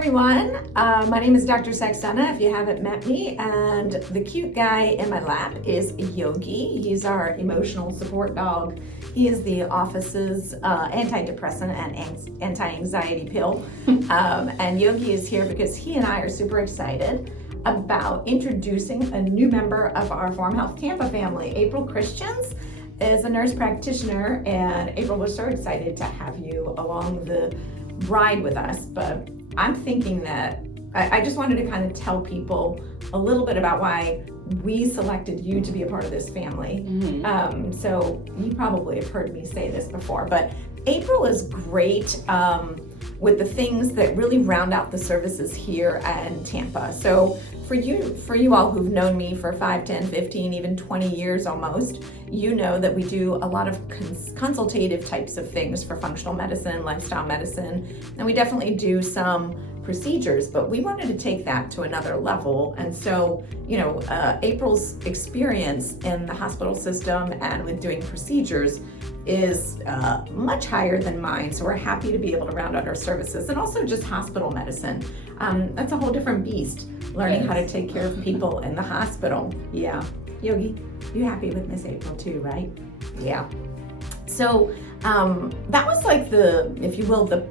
everyone. My name is Dr. Saxena, if you haven't met me, and the cute guy in my lap is Yogi. He's our emotional support dog. He is the office's antidepressant and anti-anxiety pill. And Yogi is here because he and I are super excited about introducing a new member of our Forum Health Tampa family. April Christians is a nurse practitioner, and April, was so excited to have you along the ride with us. But I'm thinking that I just wanted to kind of tell people a little bit about why we selected you to be a part of this family. Mm-hmm. So you probably have heard me say this before, but April is great with the things that really round out the services here in Tampa. So for you all who've known me for 5, 10, 15, even 20 years almost, you know that we do a lot of consultative types of things for functional medicine, lifestyle medicine, and we definitely do some procedures, but we wanted to take that to another level. And so, April's experience in the hospital system and with doing procedures is much higher than mine. So we're happy to be able to round out our services, and also just hospital medicine. That's a whole different beast, learning how to take care of people in the hospital. Yeah. Yogi, you happy with Miss April too, right? Yeah. So that was like if you will, the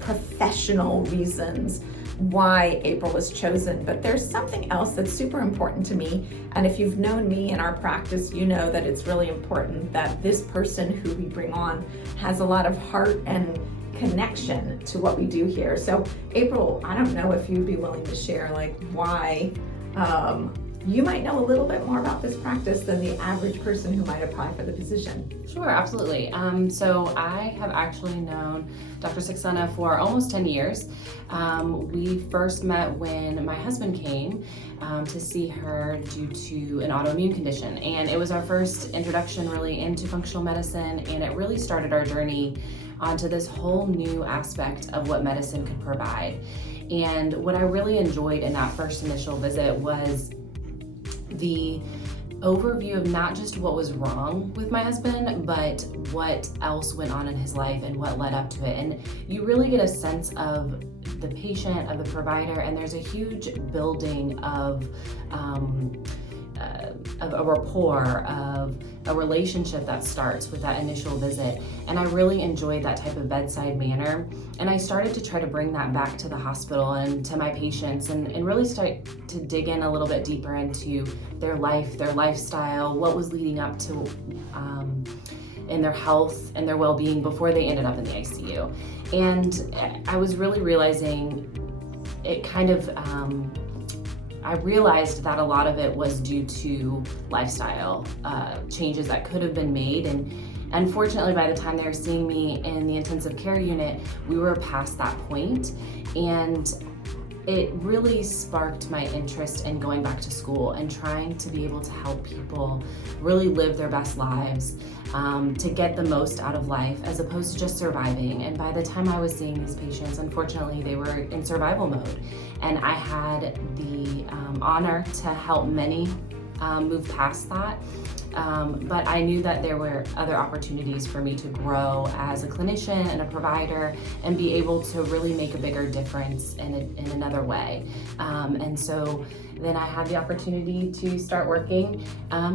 professional reasons why April was chosen, but there's something else that's super important to me. And if you've known me in our practice, you know that it's really important that this person who we bring on has a lot of heart and connection to what we do here. So April, I don't know if you'd be willing to share why you might know a little bit more about this practice than the average person who might apply for the position. Sure, absolutely. So I have actually known Dr. Saxena for almost 10 years. We first met when my husband came to see her due to an autoimmune condition. And it was our first introduction really into functional medicine, and it really started our journey onto this whole new aspect of what medicine could provide. And what I really enjoyed in that first initial visit was the overview of not just what was wrong with my husband, but what else went on in his life and what led up to it. And you really get a sense of the patient, of the provider, and there's a huge building of a rapport, of a relationship that starts with that initial visit. And I really enjoyed that type of bedside manner. And I started to try to bring that back to the hospital and to my patients, and really start to dig in a little bit deeper into their life, their lifestyle, what was leading up to in their health and their well-being before they ended up in the ICU. And I was really realizing it I realized that a lot of it was due to lifestyle changes that could have been made. And unfortunately, by the time they were seeing me in the intensive care unit, we were past that point. And it really sparked my interest in going back to school and trying to be able to help people really live their best lives, to get the most out of life as opposed to just surviving. And by the time I was seeing these patients, unfortunately, they were in survival mode. And I had the honor to help many move past that. But I knew that there were other opportunities for me to grow as a clinician and a provider and be able to really make a bigger difference in another way. And so then I had the opportunity to start working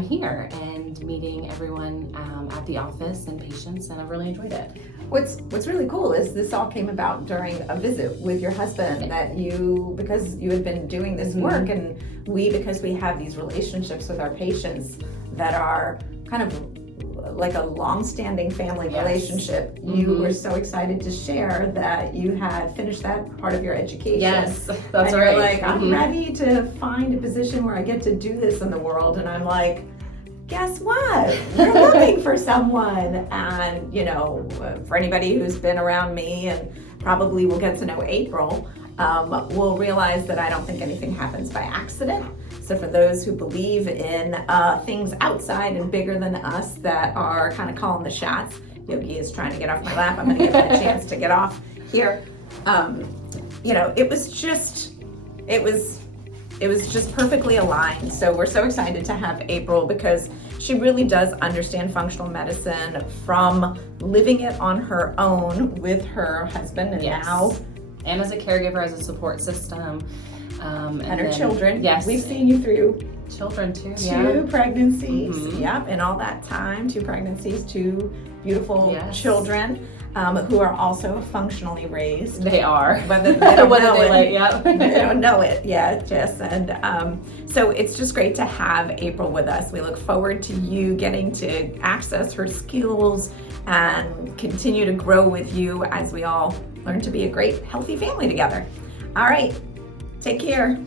here and meeting everyone at the office and patients, and I really enjoyed it. What's really cool is this all came about during a visit with your husband, that because you had been doing this work, and because we have these relationships with our patients that are kind of like a long-standing family relationship. You were so excited to share that you had finished that part of your education. Yes, that's and right. You're like, I'm ready to find a position where I get to do this in the world. And I'm like, guess what? We're looking for someone. And, for anybody who's been around me and probably will get to know April, will realize that I don't think anything happens by accident. So for those who believe in things outside and bigger than us that are kind of calling the shots, Yogi is trying to get off my lap. I'm going to give him a chance to get off here. It was just perfectly aligned. So we're so excited to have April because she really does understand functional medicine from living it on her own with her husband and now and as a caregiver, as a support system. And her children. Yes. We've seen you through Children too. two pregnancies. Mhm. Yep, and all that time, 2 pregnancies, 2 beautiful Yes. children who are also functionally raised. They are. Whether they don't Whether know they it. like, yep. They don't know it yet, Jess. And so it's just great to have April with us. We look forward to you getting to access her skills and continue to grow with you as we all learn to be a great, healthy family together. All right, take care.